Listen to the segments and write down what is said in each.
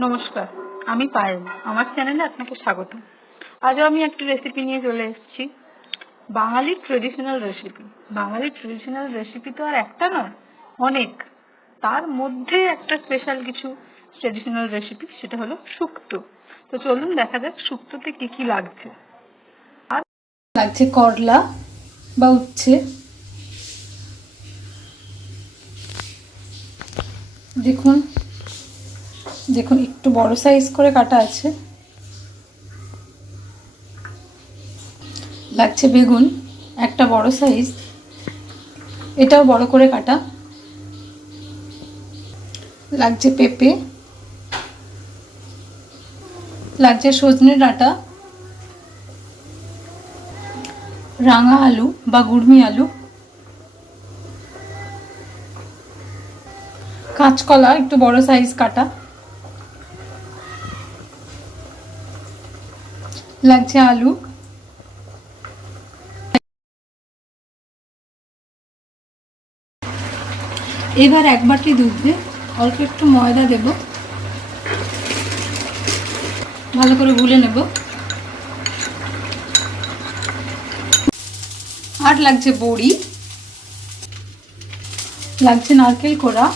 নমস্কার, আমি পায়েল। আমার চ্যানেলে আপনাকে স্বাগত। আজও আমি একটা রেসিপি নিয়ে চলে এসেছি, বাঙালির ট্রেডিশনাল রেসিপি। বাঙালির ট্রেডিশনাল রেসিপি তো আর একটা নয়, অনেক। তার মধ্যে একটা স্পেশাল কিছু ট্রেডিশনাল রেসিপি, সেটা হলো শুক্তো। তো চলুন দেখা যাক শুক্তোতে কি কি লাগছে। আর লাগছে করলা বা উচ্ছে, দেখুন দেখুন একটু বড় সাইজ করে কাটা আছে। লাগছে বেগুন, একটা বড় সাইজ, এটাও বড় করে কাটা। লাগছে পেঁপে, লাগছে সজনে ডাঁটা, রাঙা আলু বা গুড়মি আলু, কাঁচকলা একটু বড় সাইজ কাটা, লাগছে আলু, এবার এক বাটি দুধে অল্প একটু ময়দা দেব, ভালো করে গুলে নেব। আর লাগছে বড়ি, লাগছে নারকেল কোড়া,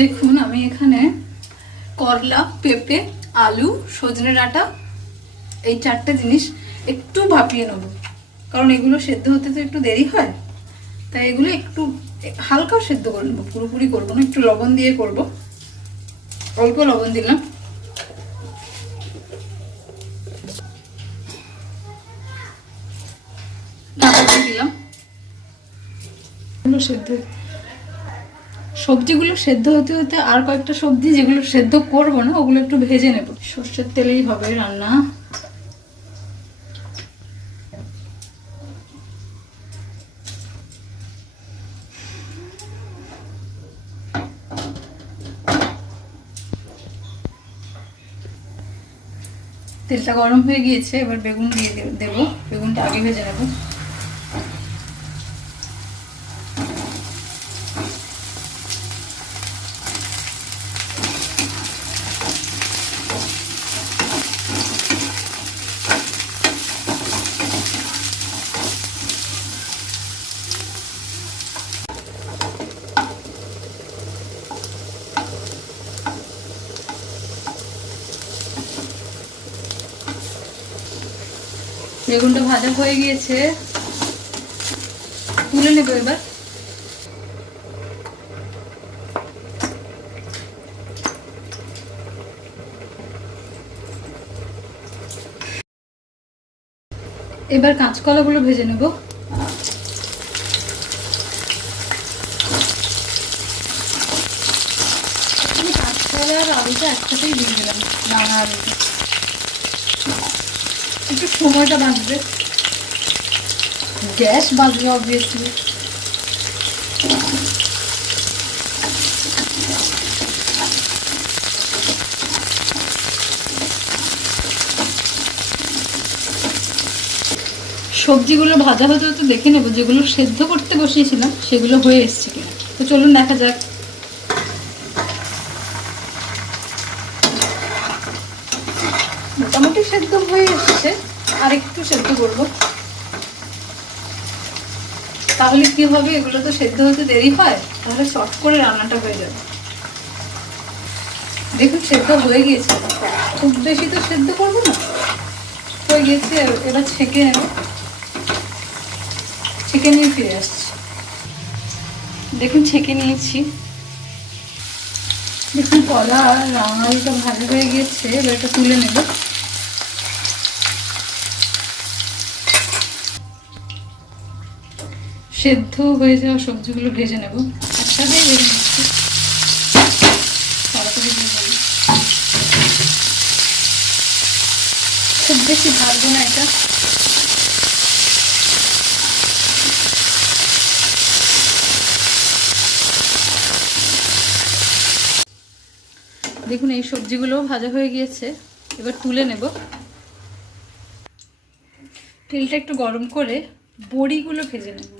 দেখুন আমি এখানে করলা, পেঁপে, আলু, সজনে ডাঁটা এই চারটে জিনিস একটু ভাপিয়ে নেব, কারণ এগুলো সেদ্ধ হতে তো একটু দেরি হয়, তাই এগুলো একটু হালকা সেদ্ধ করে নেবো, পুরোপুরি করবো না, একটু লবণ দিয়ে করব। অল্প লবণ দিলাম, দিলাম সেদ্ধ। সবজিগুলো সেদ্ধ হতে হতে আর কয়েকটা সবজি যেগুলো সেদ্ধ করব না ওগুলো একটু ভেজে নেব। সর্ষের তেলেই হবে রান্না। তেলটা গরম হয়ে গিয়েছে, এবার বেগুন দিয়ে দেবো। বেগুনটা আগে ভেজে নেব। বেগুনটা ভাজা হয়ে গিয়েছে, তুলে নেব এবার। এবার কাঁচকলাগুলো ভেজে নেব। কাঁচকলা আর আলুটা একসাথেই দিয়ে দিলাম, রাঙা আলুটা। একটু সময়টা বাঁচবে, গ্যাস বাঁচবে অবভিয়াসলি। সবজিগুলো ভাজা হতে হতে দেখে নেব যেগুলো সেদ্ধ করতে বসিয়েছিলাম সেগুলো হয়ে এসছে কিনা। তো চলুন দেখা যাক। মোটামুটি সেদ্ধ হয়ে এসছে, আর একটু সেদ্ধ করব। তাহলে কি হবে, এগুলো তো সেদ্ধ হতে দেরি হয়, তাহলে শর্ট করে রান্নাটা হয়ে যাবে। দেখুন সেদ্ধ হয়ে গিয়েছে, খুব বেশি তো সেদ্ধ করবো না, হয়ে গিয়েছে। এবার ছেঁকে নেব, ছেঁকে নিয়ে ফিরে আসছি। দেখুন ছেঁকে নিয়েছি। দেখুন কলা রাঙালিটা ভালো হয়ে গিয়েছে, এবার এটা তুলে নেব। সেদ্ধ হয়ে যাওয়া সবজিগুলো ভেজে নেব, একসাথে ভেজে নিচ্ছি। খুব বেশি ভাজবো না এটা। দেখুন এই সবজিগুলো ভাজা হয়ে গিয়েছে, এবার তুলে নেব। তেলটা একটু গরম করে বড়িগুলো ভেজে নেব।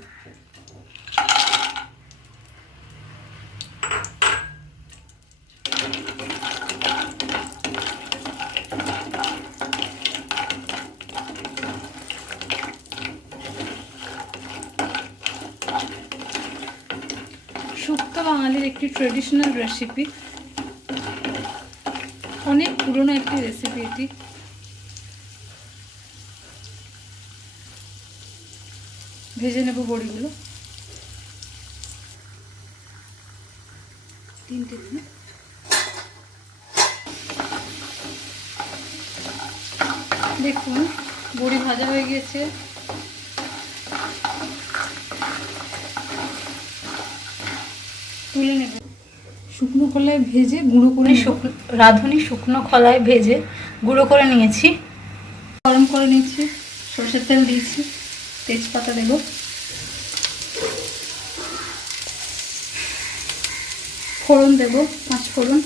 শুক্তো বাঙালির একটি ট্রেডিশনাল রেসিপি, অনেক পুরনো একটি রেসিপি এটি। ভেজে নেব বড়িগুলো। 3টে দিন। দেখুন বড়ি ভাজা হয়ে গিয়েছে। তুলে নেব। শুকনো খোলায় ভেজে গুঁড়ো করে রাঁধুনি শুকনো খোলায় ভেজে গুঁড়ো করে নিয়েছি। গরম করে নিচ্ছি, সরষের তেল দিয়েছি, তেজপাতা দেব, ফোড়ন দেব, 5 ফোড়ন,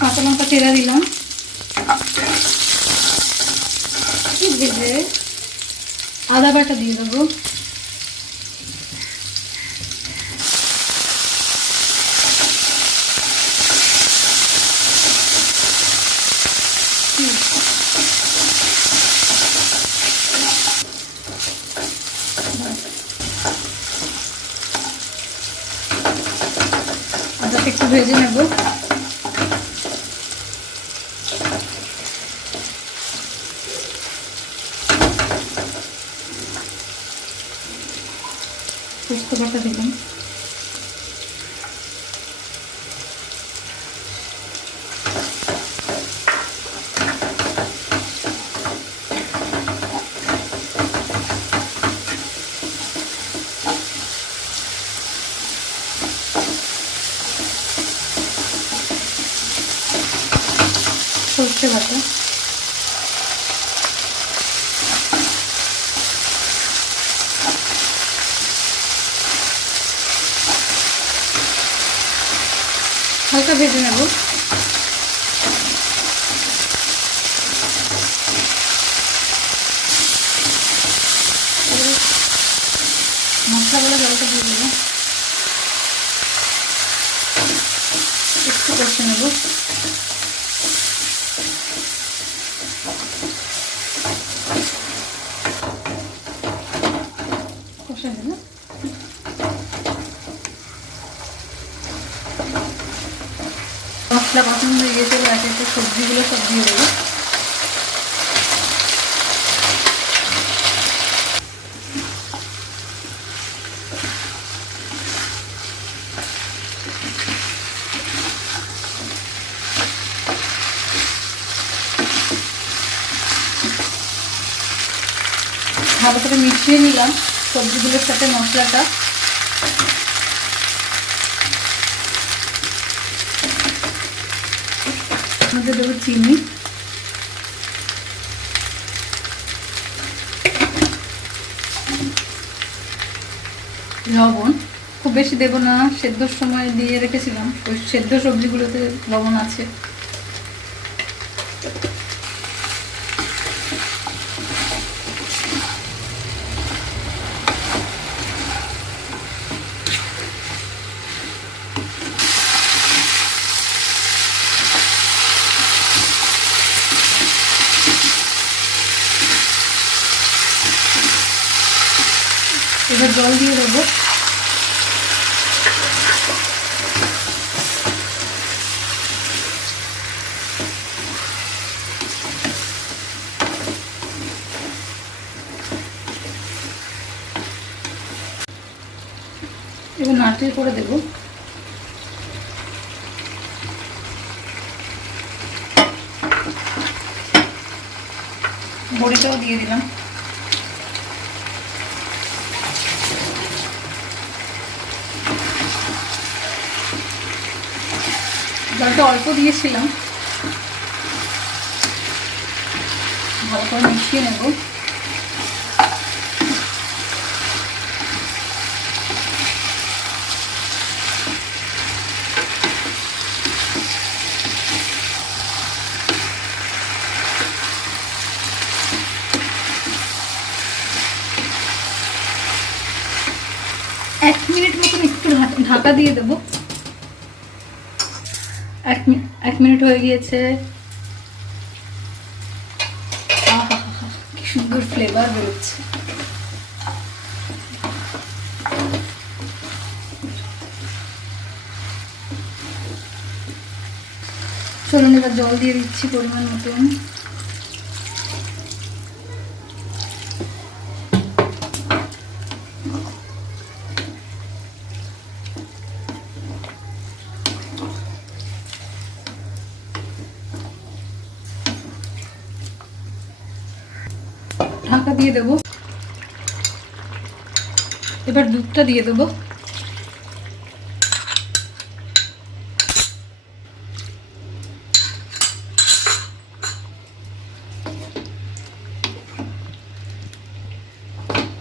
কাঁচা লঙ্কা চেরা দিলাম, ভেজে আদা বাটা দিয়ে দেবো, আদাটা একটু ভেজে নেব। পোস্ত বাটা দিলাম, সরষে বাটা, হালকা ভেজে নেব। মশলাগুলো জলটা দিয়ে দেবো, একটু কষে নেব। কষে নেব। মশলা বাসন হয়ে গিয়েছে, এবার একটা সবজিগুলো সব দিয়ে দেবো। ভালো করে মিশিয়ে নিলাম সবজিগুলোর সাথে মশলাটা। মধ্যে দেবো চিনি, লবণ, খুব বেশি দেবো না, সেদ্ধর সময় দিয়ে রেখেছিলাম, ওই সেদ্ধ সবজিগুলোতে লবণ আছে। এবার জল দিয়ে দেবো। এবার নারকেল করে দেবো। বড়িটাও দিয়ে দিলাম। জলটা অল্প দিয়েছিলাম, ভালো করে মিশিয়ে নেব। এক মিনিট মতন একটু ঢাকা দিয়ে দেবো। এক মিনিট হয়ে গিয়েছে। সুন্দর ফ্লেভার বেরোচ্ছে। চলুন এবার জল দিয়ে দিচ্ছি পরিমাণ মতন। ঢাকা দিয়ে দেবো। এবার দুধটা দিয়ে দেবো।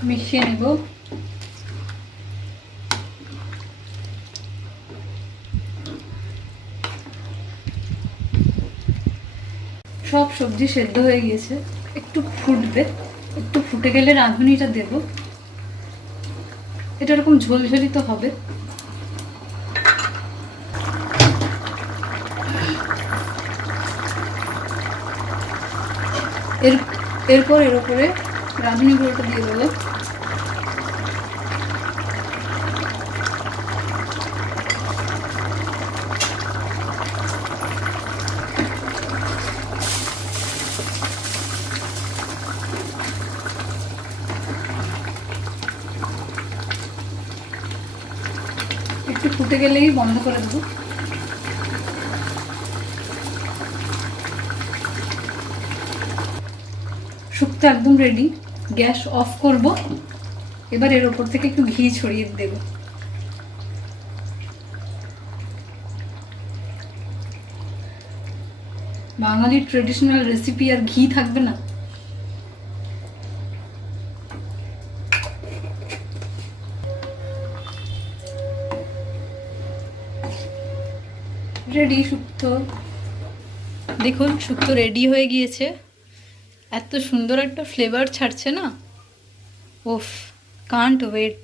মিশিয়ে নেব। সব সবজি সেদ্ধ হয়ে গিয়েছে, একটু ফুটবে, একটু ফুটে গেলে রাঁধুনিটা দেব। এটা এরকম ঝোলঝোলি তো হবে। এরপর এর উপরে রাঁধুনি গুঁড়োটা দিয়ে দেবো। একটু ফুটে গেলেই বন্ধ করে দেবো। শুক্তো একদম রেডি। গ্যাস অফ করব। এবার এর ওপর থেকে একটু ঘি ছড়িয়ে দেব। বাঙালির ট্রেডিশনাল রেসিপি আর ঘি থাকবে না? রেডি শুক্তো। দেখুন শুক্তো রেডি হয়ে গিয়েছে। এত সুন্দর একটা ফ্লেভার ছাড়ছে না, ওফ, কান্ট ওয়েট।